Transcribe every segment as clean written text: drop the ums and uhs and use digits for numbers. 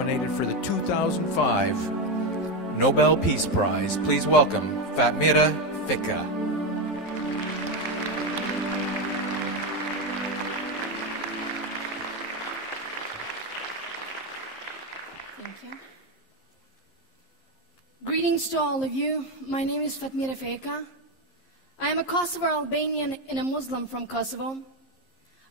nominated for the 2005 Nobel Peace Prize. Please welcome Fatmire Feka. Thank you. Greetings to all of you. My name is Fatmire Feka. I am a Kosovo Albanian and a Muslim from Kosovo.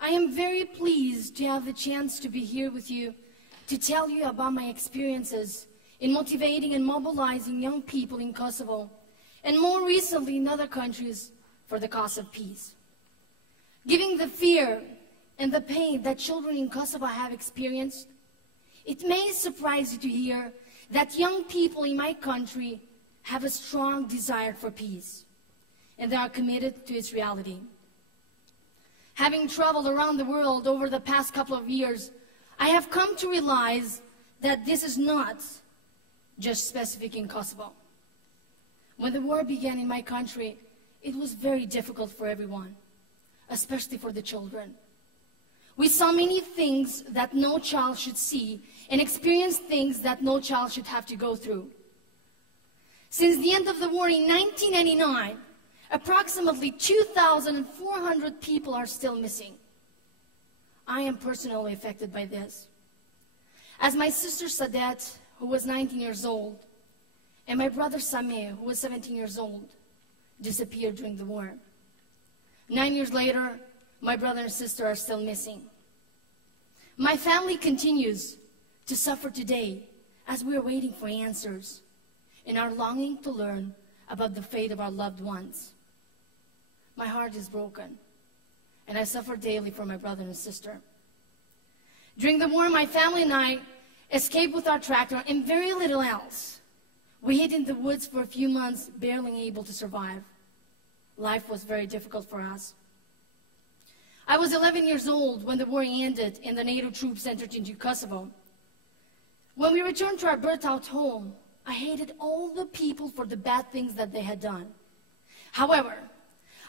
I am very pleased to have the chance to be here with you to tell you about my experiences in motivating and mobilizing young people in Kosovo, and more recently in other countries, for the cause of peace. Given the fear and the pain that children in Kosovo have experienced, it may surprise you to hear that young people in my country have a strong desire for peace, and they are committed to its reality. Having traveled around the world over the past couple of years, I have come to realize that this is not just specific in Kosovo. When the war began in my country, it was very difficult for everyone, especially for the children. We saw many things that no child should see and experienced things that no child should have to go through. Since the end of the war in 1999, approximately 2,400 people are still missing. I am personally affected by this. As my sister Sadet, who was 19 years old, and my brother Sameh, who was 17 years old, disappeared during the war. 9 years later, my brother and sister are still missing. My family continues to suffer today as we are waiting for answers and are longing to learn about the fate of our loved ones. My heart is broken, and I suffer daily for my brother and sister. During the war, my family and I escaped with our tractor and very little else. We hid in the woods for a few months, barely able to survive. Life was very difficult for us. I was 11 years old when the war ended and the NATO troops entered into Kosovo. When we returned to our burnt-out home, I hated all the people for the bad things that they had done. However,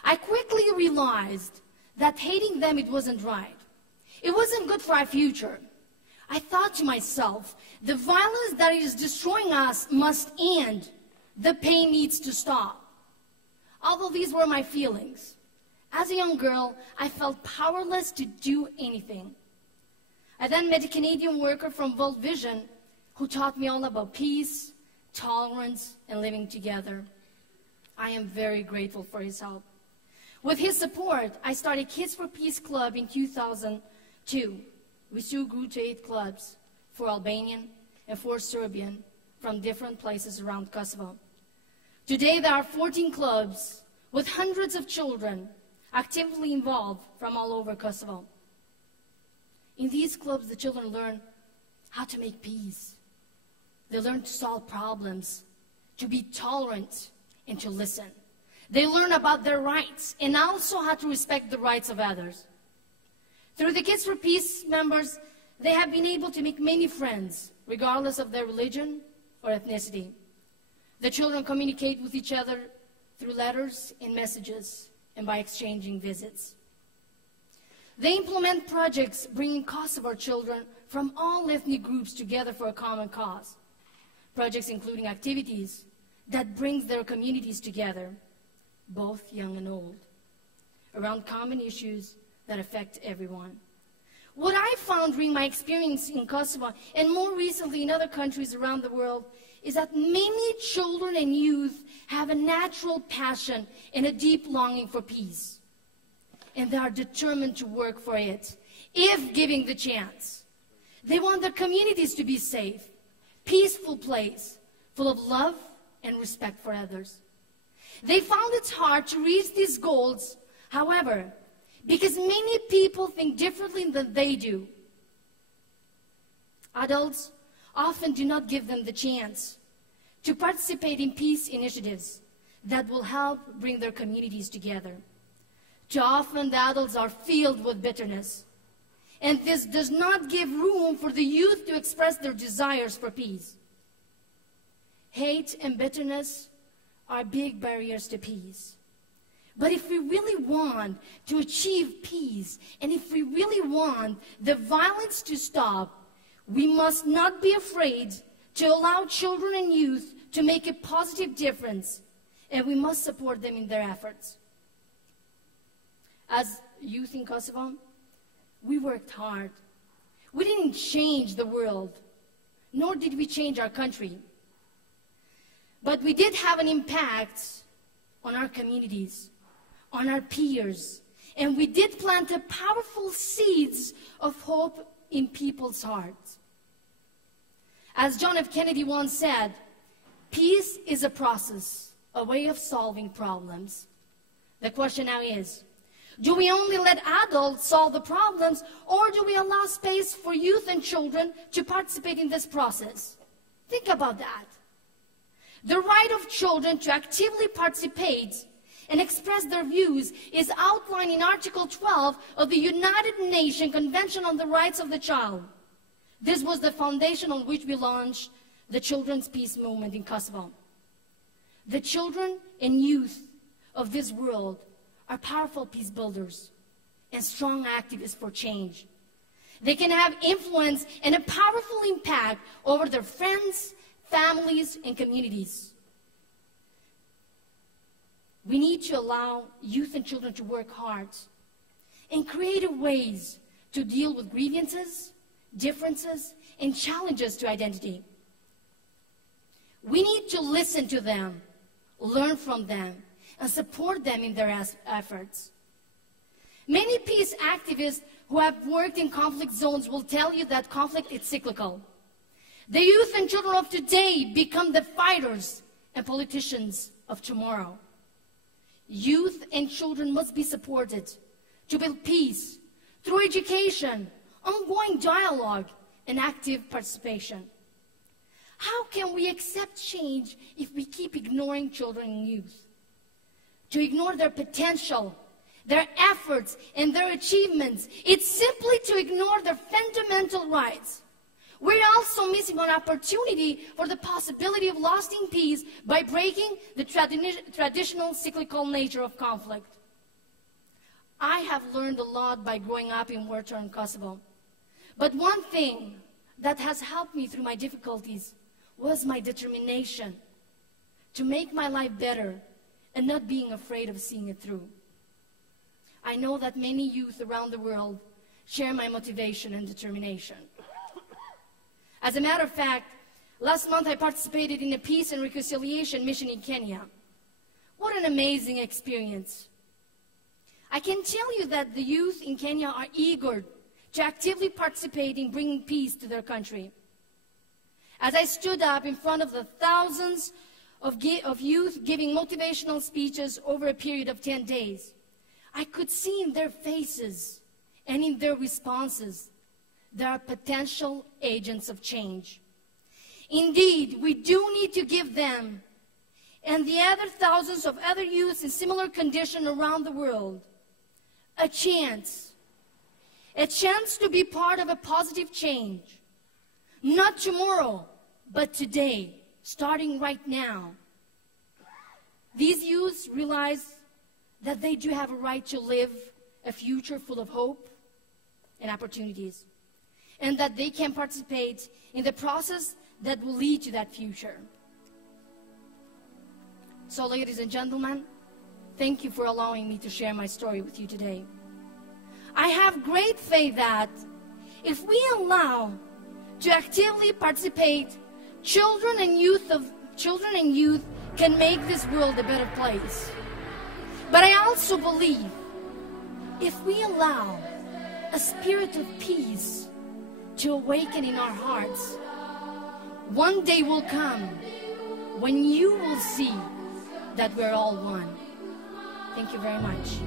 I quickly realized that hating them, it wasn't right. It wasn't good for our future. I thought to myself, the violence that is destroying us must end. The pain needs to stop. Although these were my feelings, as a young girl, I felt powerless to do anything. I then met a Canadian worker from World Vision who taught me all about peace, tolerance, and living together. I am very grateful for his help. With his support, I started Kids for Peace Club in 2002. We soon grew to 8 clubs, 4 Albanian and 4 Serbian, from different places around Kosovo. Today, there are 14 clubs with hundreds of children actively involved from all over Kosovo. In these clubs, the children learn how to make peace. They learn to solve problems, to be tolerant, and to listen. They learn about their rights and also how to respect the rights of others. Through the Kids for Peace members, they have been able to make many friends, regardless of their religion or ethnicity. The children communicate with each other through letters and messages and by exchanging visits. They implement projects bringing Kosovo children from all ethnic groups together for a common cause. Projects including activities that brings their communities together, both young and old, around common issues that affect everyone. What I found during my experience in Kosovo, and more recently in other countries around the world, is that many children and youth have a natural passion and a deep longing for peace. And they are determined to work for it, if given the chance. They want their communities to be safe, peaceful place, full of love and respect for others. They found it hard to reach these goals, however, because many people think differently than they do. Adults often do not give them the chance to participate in peace initiatives that will help bring their communities together. Too often, the adults are filled with bitterness, and this does not give room for the youth to express their desires for peace. Hate and bitterness are big barriers to peace. But if we really want to achieve peace, and if we really want the violence to stop, We must not be afraid to allow children and youth to make a positive difference, and we must support them in their efforts. As youth in Kosovo, we worked hard. We didn't change the world, nor did we change our country. But we did have an impact on our communities, on our peers, and we did plant a powerful seeds of hope in people's hearts. As John F. Kennedy once said, peace is a process, a way of solving problems. The question now is, do we only let adults solve the problems, or do we allow space for youth and children to participate in this process? Think about that. The right of children to actively participate and express their views is outlined in Article 12 of the United Nations Convention on the Rights of the Child. This was the foundation on which we launched the Children's Peace Movement in Kosovo. The children and youth of this world are powerful peace builders and strong activists for change. They can have influence and a powerful impact over their friends, families, and communities. We need to allow youth and children to work hard in creative ways to deal with grievances, differences, and challenges to identity. We need to listen to them, learn from them, and support them in their efforts. Many peace activists who have worked in conflict zones will tell you that conflict is cyclical. The youth and children of today become the fighters and politicians of tomorrow. Youth and children must be supported to build peace through education, ongoing dialogue, and active participation. How can we accept change if we keep ignoring children and youth? To ignore their potential, their efforts, and their achievements, it's simply to ignore their fundamental rights. We're also missing an opportunity for the possibility of lasting peace by breaking the traditional cyclical nature of conflict. I have learned a lot by growing up in war-torn Kosovo. But one thing that has helped me through my difficulties was my determination to make my life better and not being afraid of seeing it through. I know that many youth around the world share my motivation and determination. As a matter of fact, last month I participated in a peace and reconciliation mission in Kenya. What an amazing experience. I can tell you that the youth in Kenya are eager to actively participate in bringing peace to their country. As I stood up in front of the thousands of youth giving motivational speeches over a period of 10 days, I could see in their faces and in their responses there are potential agents of change. Indeed, we do need to give them and the other thousands of other youths in similar condition around the world a chance to be part of a positive change. Not tomorrow, but today, starting right now. These youths realize that they do have a right to live a future full of hope and opportunities, and that they can participate in the process that will lead to that future. So, ladies and gentlemen, thank you for allowing me to share my story with you today. I have great faith that if we allow to actively participate, children and youth can make this world a better place. But I also believe if we allow a spirit of peace to awaken in our hearts, one day will come when you will see that we're all one. Thank you very much.